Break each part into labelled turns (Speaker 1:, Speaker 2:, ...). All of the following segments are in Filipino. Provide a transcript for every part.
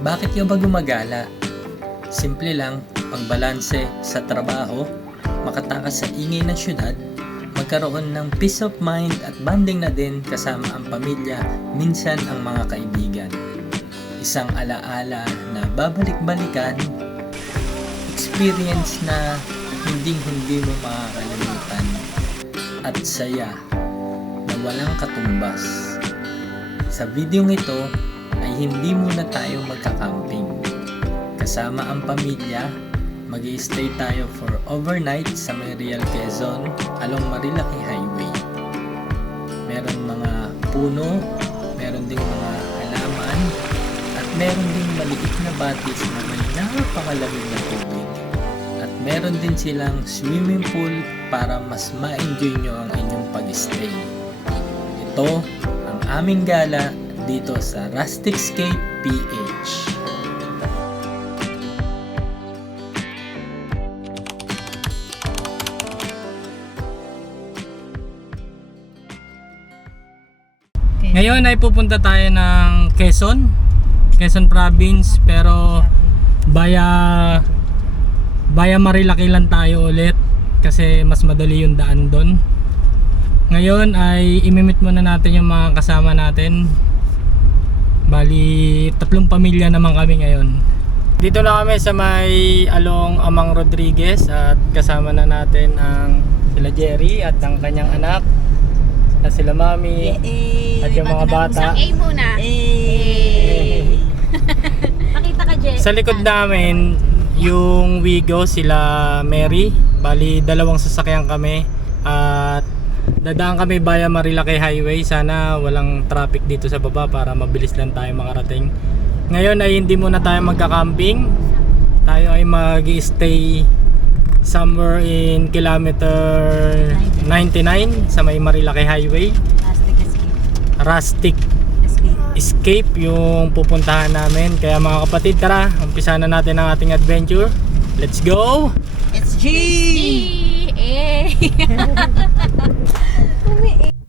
Speaker 1: Bakit ka ba gumagala? Simple lang, pangbalanse sa trabaho, makatakas sa ingay ng syudad, magkaroon ng peace of mind at banding na din kasama ang pamilya, minsan ang mga kaibigan. Isang alaala na babalik-balikan, experience na hindi-hindi mo makakalimutan, at saya na walang katumbas. Sa video ito ay hindi muna tayo magka-camping. Kasama ang pamilya, mag stay tayo for overnight sa may Real Quezon along Marilaki Highway. Meron mga puno, meron ding mga halaman, at meron ding maliit na batis na may napakalamig na tubig. At meron din silang swimming pool para mas ma-enjoy nyo ang inyong pag-stay. Ito ang aming gala dito sa Rusticscape PH. Ngayon ay pupunta tayo ng Quezon, Quezon Province pero via via Marilaki lang tayo ulit kasi mas madali yung daan doon. Ngayon ay imimit muna natin yung mga kasama natin. Bali, tatlong pamilya naman kami ngayon. Dito na kami sa may along Amang Rodriguez at kasama na natin ang sila Jerry at ang kanyang anak at sila Mami
Speaker 2: Eh,
Speaker 1: at yung mga bata.
Speaker 3: Isang A muna.
Speaker 2: Eh.
Speaker 3: Pakita ka, Jess.
Speaker 1: Sa likod namin, yung Wigo, sila Mary. Bali, dalawang sasakyan kami. At dadaan kami via Marilaki Highway. Sana walang traffic dito sa baba para mabilis lang tayo makarating. Ngayon ay hindi muna tayo magka-camping. Tayo ay mag-stay somewhere in kilometer 99 sa may Marilaki Highway.
Speaker 2: Escape.
Speaker 1: Rustic
Speaker 2: Escape.
Speaker 1: escape yung pupuntahan namin. Kaya mga kapatid, tara, umpisa na natin ang ating adventure. Let's go!
Speaker 2: It's G!
Speaker 3: E. A.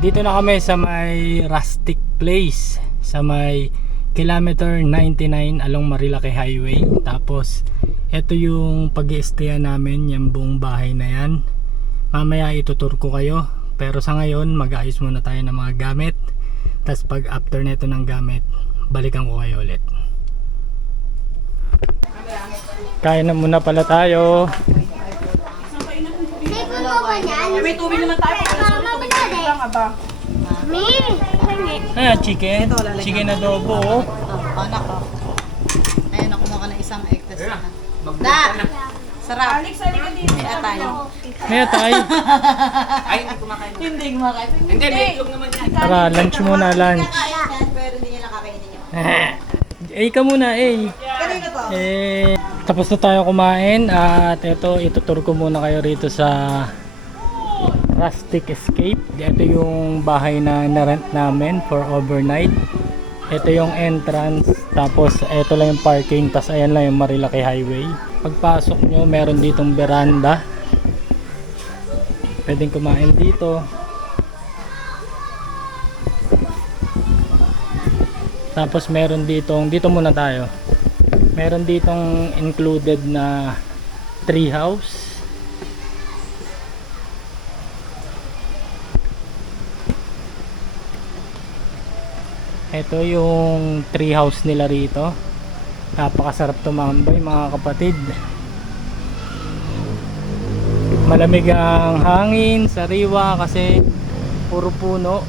Speaker 3: Dito na kami sa may rustic place sa may kilometer 99 along Marilaki Highway. Tapos Ito yung pag namin, yung buong bahay na yan. Mamaya itutur ko kayo. Pero sa ngayon, mag-ayos muna tayo ng mga gamit. Tapos pag after nito ng gamit, balikan ko kayo ulit. Kain na muna pala tayo.
Speaker 4: May
Speaker 2: tubig naman tayo.
Speaker 4: Mama, manali. Mami.
Speaker 3: Ah, chicken. Chicken adobo. oh.
Speaker 5: Oh, anak ko. Ayun, ako mukha ng isang egg test na. Da! Sarap. Alex, halika dito. May atay.
Speaker 3: May atay.
Speaker 5: Hindi kumakain. Hindi, may itlog naman yan.
Speaker 3: Tara, lunch muna, lunch.
Speaker 5: Pero hindi niya nakakainin yun.
Speaker 3: Eh, ka muna, eh. Eh, tapos na tayo kumain at ito, itutur ko muna kayo rito sa Rustic Escape. Ito yung bahay na na-rent namin for overnight. Ito yung entrance, tapos ito lang yung parking, tapos ayan lang yung Marilaki Highway. Pagpasok nyo, meron ditong veranda. Pwedeng kumain dito. Tapos meron ditong, dito muna tayo. Meron ditong included na tree house. Ito yung tree house nila rito. Napakasarap tumambay mga kapatid. Malamig ang hangin, sariwa kasi puro puno.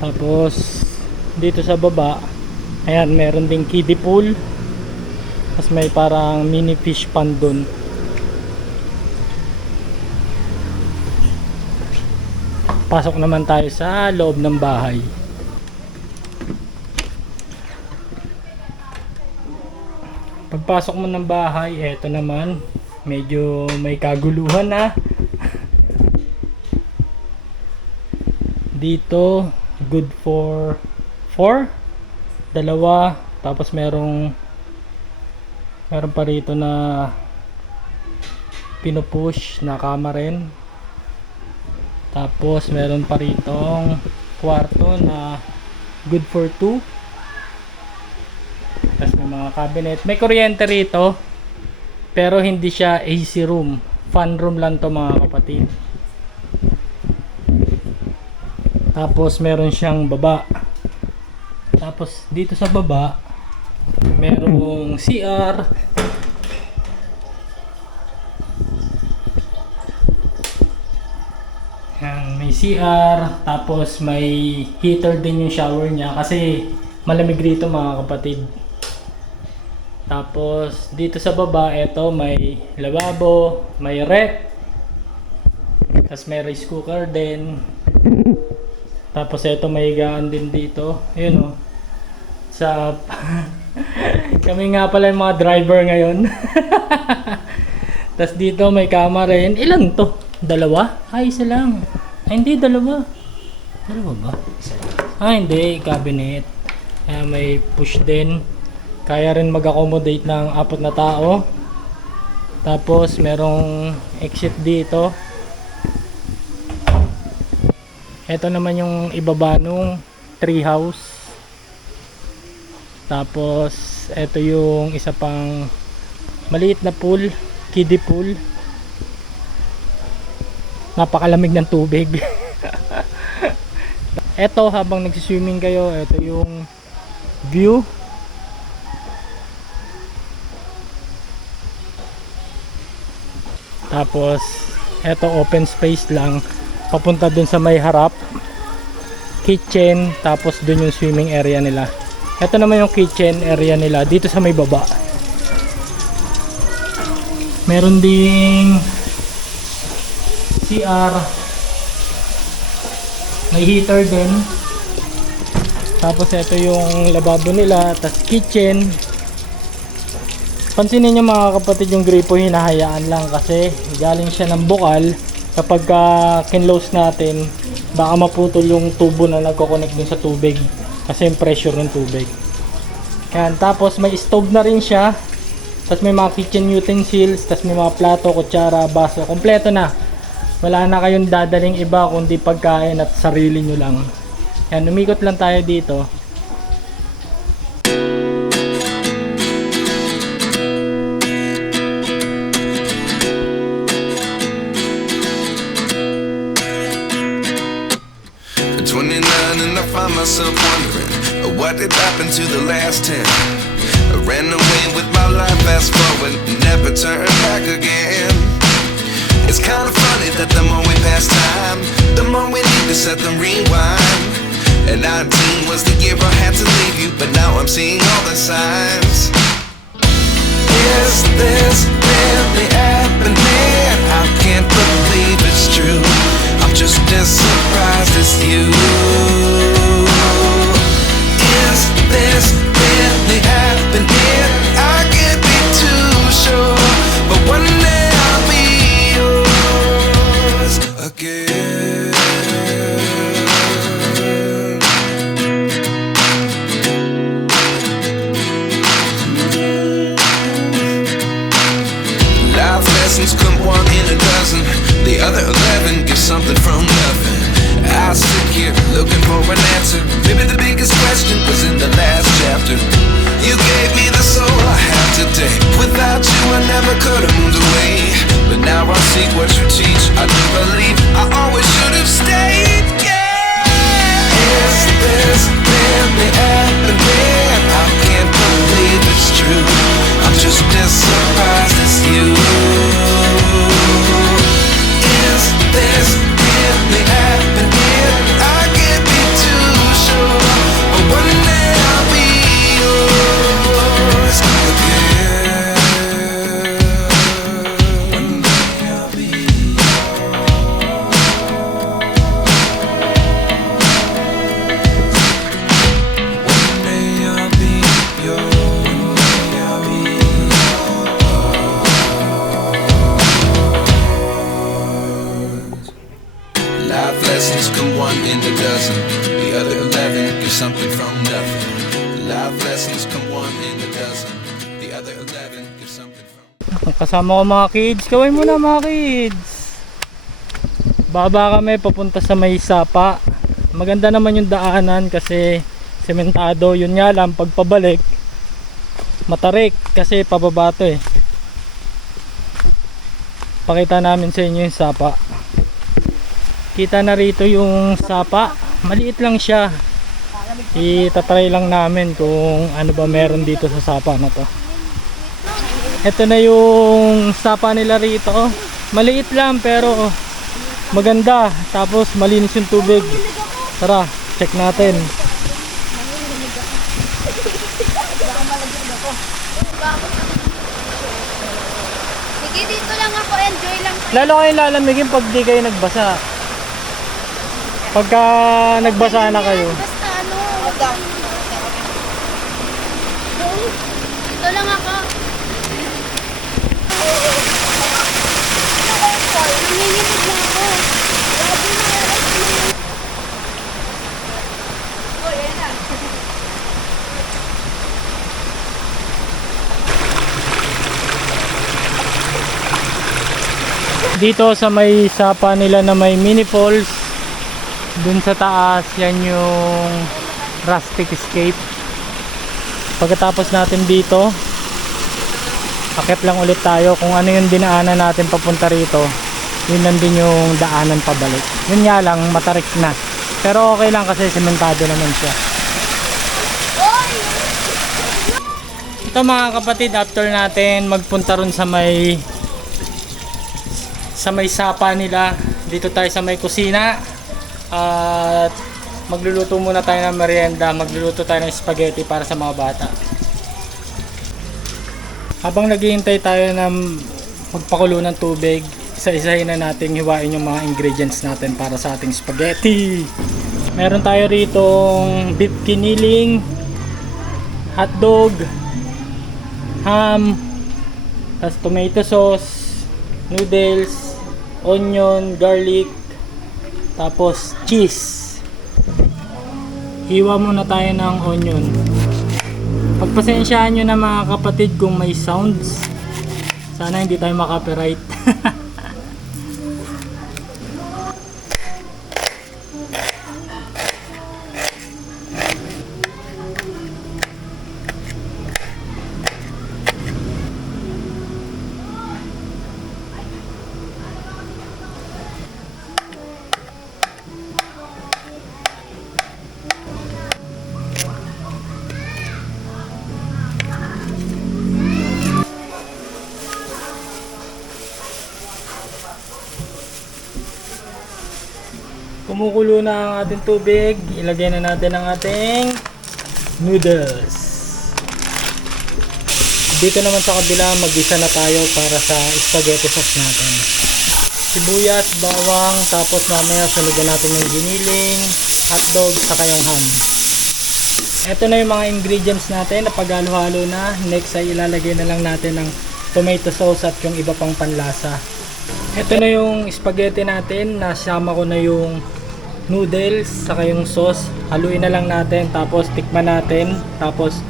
Speaker 3: Tapos dito sa baba, ayan meron ding kiddie pool. Tapos may parang mini fish pond dun. Pasok naman tayo sa loob ng bahay. Pagpasok mo ng bahay, eto naman, medyo may kaguluhan na. Dito, good for 4 dalawa tapos merong meron pa rito na pinupush na kama rin. Tapos meron pa ritong kwarto na good for 2 tapos may mga cabinet. May kuryente rito pero hindi siya AC room. Fan room lang to mga kapatid. Tapos meron siyang baba. Tapos dito sa baba merong CR. Yan, may CR, tapos may heater din yung shower niya kasi malamig rito mga kapatid. Tapos dito sa baba, eto may lababo, may rep, tapos may rice cooker din. Tapos ito may higaan din dito. Ayun oh. Sa Kami nga pala yung mga driver ngayon. Tapos dito may kama rin. Ilan to? Dalawa? Ay, isa lang. Ay, hindi, dalawa. Dalawa ba? Ah, hindi. Cabinet. Kaya may push din. Kaya rin mag-accommodate ng apat na tao. Tapos merong exit dito. Ito naman yung ibaba nung tree house. Tapos ito yung isa pang maliit na pool, kiddie pool. Napakalamig ng tubig. ito habang nagsiswimming kayo, ito yung view. Tapos ito open space lang papunta dun sa may harap kitchen tapos dun yung swimming area nila ito naman yung kitchen area nila dito sa may baba. Meron ding CR may heater din. Tapos ito yung lababo nila tapos kitchen. Pansinin nyo mga kapatid yung gripo hinahayaan lang kasi galing siya ng bukal. Kapag ka kinlose natin baka maputol yung tubo na nagkoconnect dun sa tubig kasi yung pressure ng tubig yan tapos may stove na rin siya tapos may mga kitchen utensils tapos may mga plato, kutsara, baso kompleto na wala na kayong dadaling iba kundi pagkain at sarili nyo lang. Yan, umikot lang tayo dito.
Speaker 6: all the time.
Speaker 3: Kasama ko mga kids. Kaway mo na mga kids. Baba kami papunta sa may sapa. Maganda naman yung daanan kasi sementado. Yun nga lang pagpabalik matarik kasi pababa to eh. Pakita namin sa inyo yung sapa. Kita na rito yung sapa. Maliit lang siya. Itatry lang namin kung ano ba meron dito sa sapa na to. Ito na yung sapa nila rito. Maliit lang pero maganda. Tapos malinis yung tubig. Tara, check natin.
Speaker 4: Sige, dito lang ako. Enjoy lang.
Speaker 3: Lalo kayo lalamigin pag di kayo nagbasa. Pagka nagbasa na kayo.
Speaker 4: Basta ano. Dito lang ako. Nanginginig na ako. Grabe na.
Speaker 3: Dito sa may sapa nila na may mini falls. Dun sa taas, yan yung rustic escape. Pagkatapos natin dito, akit lang ulit tayo kung ano yung dinaanan natin papunta rito. Yun lang din yung daanan pabalik. Yun nga lang, matarik na. Pero okay lang kasi sementado naman siya. Ito mga kapatid, after natin magpunta ron sa may sa may sapa nila, dito tayo sa may kusina. At magluluto muna tayo ng merienda, magluluto tayo ng spaghetti para sa mga bata. Habang naghihintay tayo ng magpakulo ng tubig, isa-isahin na natin hiwain yung mga ingredients natin para sa ating spaghetti. Meron tayo ritong beef kiniling, hotdog, ham, tas tomato sauce, noodles, onion, garlic, tapos cheese. Hiwa muna tayo ng onion. Pagpasensyahan nyo na mga kapatid kung may sounds. Sana hindi tayo makapiright. Kumukulo na ang ating tubig. Ilagay na natin ang ating noodles. Dito naman sa kabila, mag-isa na tayo para sa spaghetti sauce natin. Sibuyas, bawang, tapos mamaya saligan natin ng giniling, hotdog, saka yung ham. Ito na yung mga ingredients natin na paghalo-halo na. Next ay ilalagay na lang natin ng tomato sauce at yung iba pang panlasa. Ito na yung spaghetti natin. Nasama ko na yung noodles saka yung sauce. Haluin na lang natin tapos tikman natin. Tapos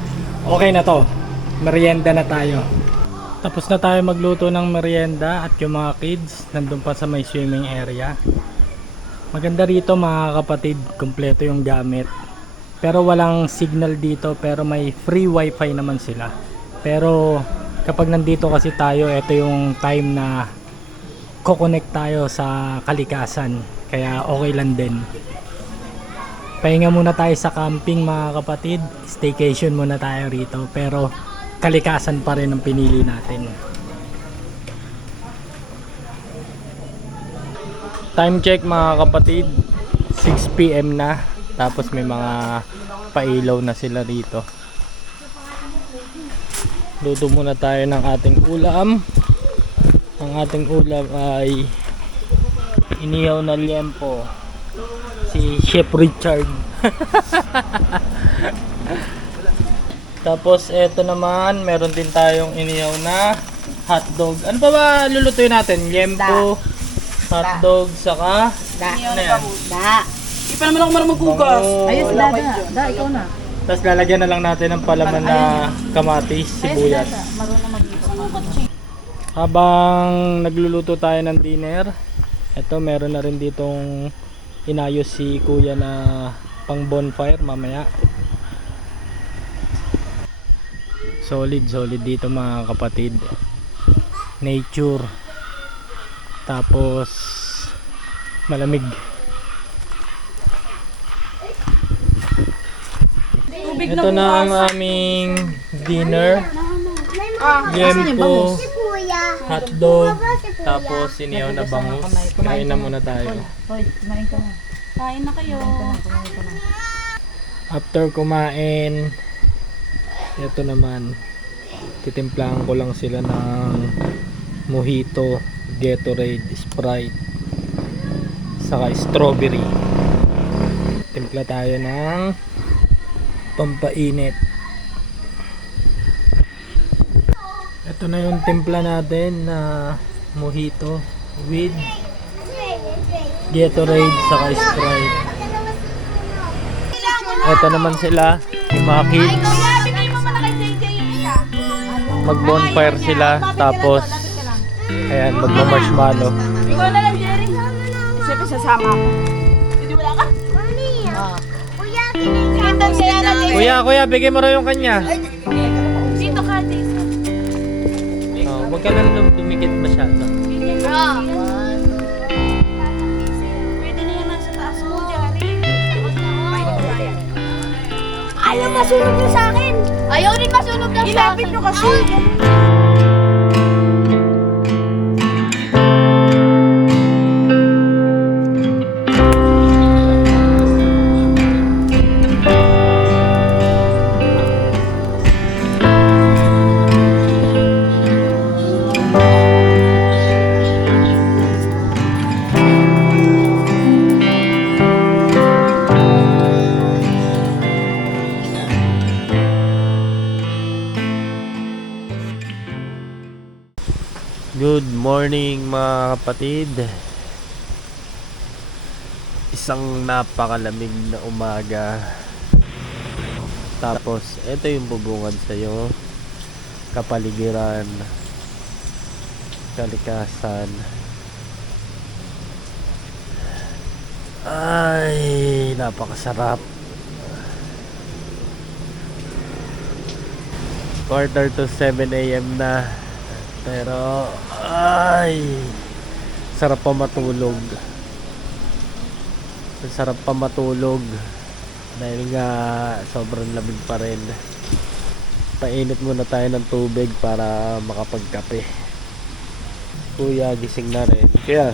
Speaker 3: okay na to. Merienda na tayo. Tapos na tayo magluto ng merienda at yung mga kids nandun pa sa may swimming area. Maganda rito mga kapatid, kumpleto yung gamit. Pero walang signal dito pero may free wifi naman sila. Pero kapag nandito kasi tayo, ito yung time na kukonect tayo sa kalikasan. Kaya okay lang din. Pahinga muna tayo sa camping mga kapatid. Staycation muna tayo rito. Pero kalikasan pa rin ang pinili natin. Time check mga kapatid. 6pm na. Tapos may mga pailaw na sila rito. Luto muna tayo ng ating ulam. Ang ating ulam ay inihaw na liempo. Si Chef Richard. Tapos eto naman, meron din tayong inihaw na hotdog. Ano pa ba lulutuin natin? Liempo, hotdog, saka
Speaker 2: Da.
Speaker 3: ano yan?
Speaker 2: Da.
Speaker 5: Di pa naman ako marunong maghugas.
Speaker 3: Bango.
Speaker 2: Ayos, da, da. Da, ikaw na.
Speaker 3: Tapos lalagyan na lang natin ng palaman na kamatis, sibuyas. Habang nagluluto tayo ng dinner, eto meron na rin ditong inayos si kuya na pang bonfire mamaya. Solid, solid dito mga kapatid. Nature. Tapos malamig. Ito na ang aming dinner. Yempo, hotdog, tapos siniyaw na bangus. Kain na muna tayo.
Speaker 2: Hoy, kumain ka na.
Speaker 5: Kain na kayo.
Speaker 3: After kumain, ito naman, titimplahan ko lang sila ng mojito, Gatorade, Sprite, saka strawberry. Timpla tayo ng pampainit. Ito na yung timpla natin na mojito with Gatorade saka Sprite. Ito naman sila, yung mga kids. Mag-bonfire sila, tapos, ayan, magma-marshmallow.
Speaker 4: Ikaw na lang, Jerry. Siyempre, sasama ako. Hindi wala ka? Jerry.
Speaker 3: Kuya, kuya, bigay mo raw yung kanya.
Speaker 4: Dito ka, Jason.
Speaker 3: Oh, huwag ka lang dum- dumikit masyado.
Speaker 4: Bro. Ayaw masunog na sa akin. Ayaw rin masunog na sa akin. Ilapit nyo kasi.
Speaker 7: Good mga kapatid. Isang napakalamig na umaga. Tapos ito yung bubungad sa'yo. Kapaligiran. Kalikasan. Ay napakasarap. Quarter to 7 a.m. na. Pero, ay, sarap pa matulog. Sarap pa matulog. Dahil nga, sobrang lamig pa rin. Painit muna tayo ng tubig para makapagkape. Kuya, gising na rin. Kaya,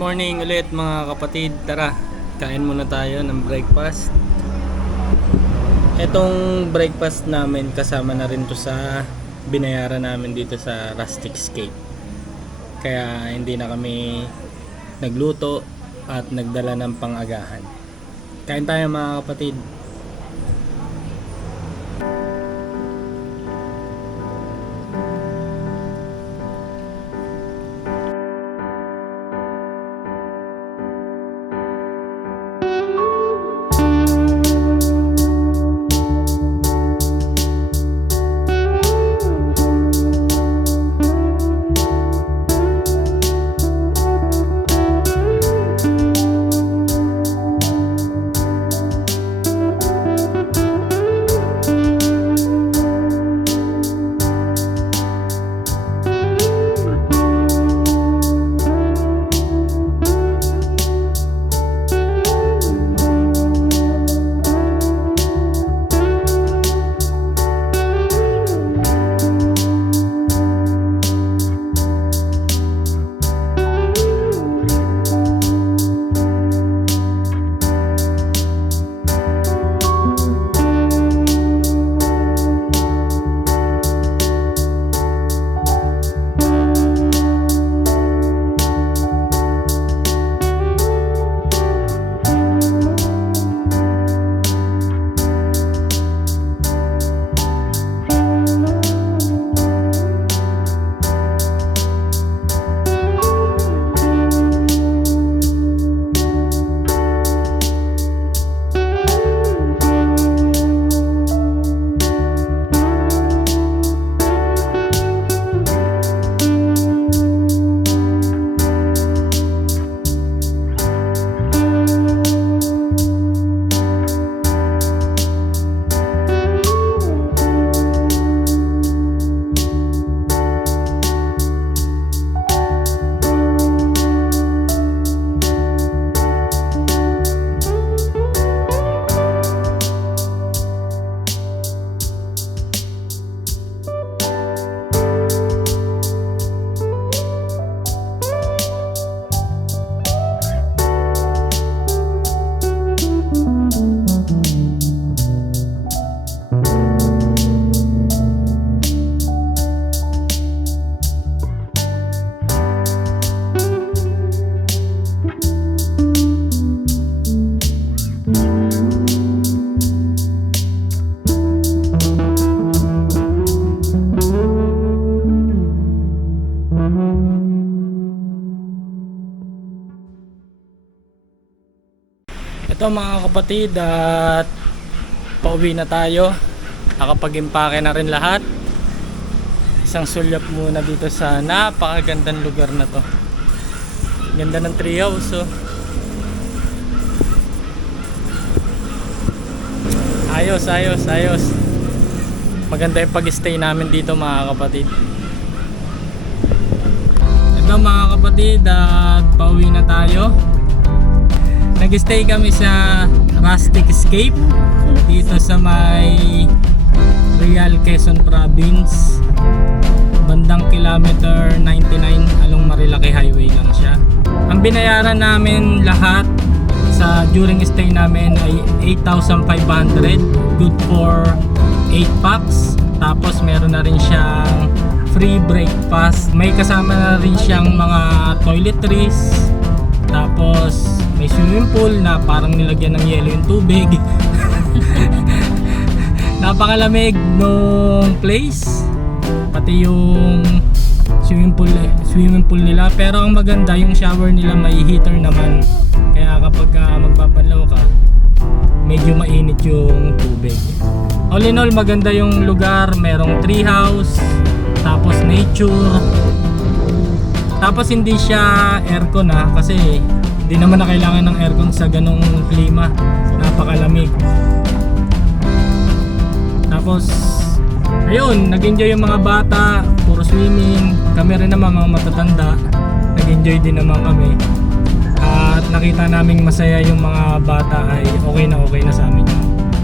Speaker 3: morning ulit mga kapatid. Tara, kain muna tayo ng breakfast. Etong breakfast namin kasama na rin to sa binayaran namin dito sa Rustic Escape. Kaya hindi na kami nagluto at nagdala ng pangagahan. Kain tayo mga kapatid. Ito mga kapatid at pauwi na tayo. Nakapag-impake na rin lahat. Isang sulyap muna dito sa napakagandang lugar na to. Ganda ng treehouse oh. Ayos, ayos, ayos. Maganda yung pag-stay namin dito mga kapatid. Ito mga kapatid at pauwi na tayo. Nag-stay kami sa Rustic Escape dito sa may Real Quezon Province. Bandang kilometer 99 along Marilaki Highway lang siya. Ang binayaran namin lahat sa during stay namin ay 8,500 good for 8 packs tapos meron na rin siyang free breakfast may kasama na rin siyang mga toiletries tapos may swimming pool na parang nilagyan ng yelo yung tubig. Napakalamig nung place. Pati yung swimming pool swimming pool nila. Pero ang maganda yung shower nila may heater naman. Kaya kapag uh, magpapanlaw ka medyo mainit yung tubig. All in all maganda yung lugar. Merong tree house tapos nature. Tapos hindi siya aircon na kasi hindi naman na kailangan ng aircon sa ganong klima. Napakalamig. Tapos ayun nag-enjoy yung mga bata. Puro swimming. Kami rin naman mga matatanda. Nag-enjoy din naman kami. At nakita naming masaya yung mga bata ay okay na okay na sa amin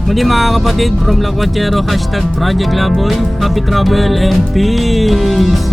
Speaker 3: Muli mga kapatid from Lakwachero hashtag Project Laboy. Happy travel and peace